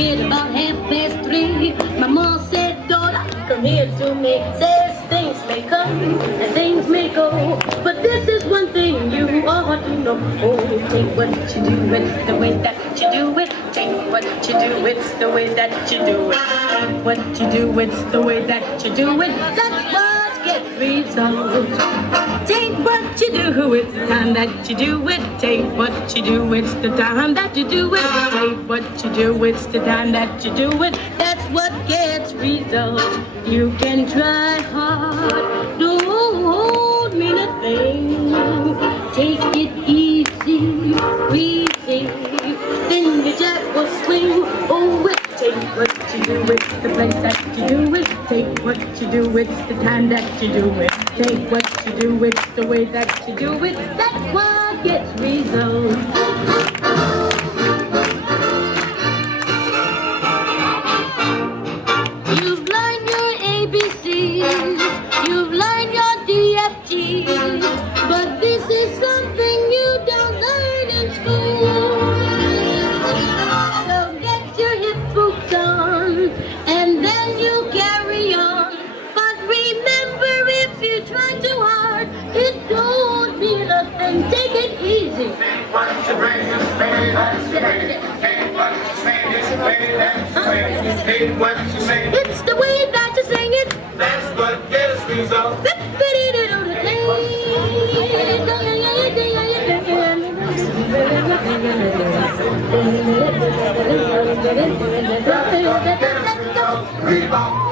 hit about 3:30. My mom said, daughter, come here to me. Says things may come and things may go, but this is one thing you ought to know. Oh, take what you do it the way that you do it. Take what you do, it's the way that you do it. Take what you do, it's the way that you do it. That's what gets results. Take what you do, it's the time that you do it. Take what you do, it's the time that you do it. Take what you do, it's the time that you do it. That's what gets results. You can try hard, don't mean a thing. Take it easy, breezy, then your jack will swing. Oh, take what you do, it's the place that you do it. Take what you do, it's the time that you do it. Take what you do, it's the way that you do it. That's what gets results. You've learned your ABCs, you've learned your DFGs, but this is something you don't learn in school. So get your hip boots on, and then you carry on. But remember, if you try too hard, it don't mean a thing. Take it easy. Take what you bring, baby, that's the way. Take what you say, it's the way that's the way. Take what you say, It's the way that you sing it. that's what gets results. Rebound.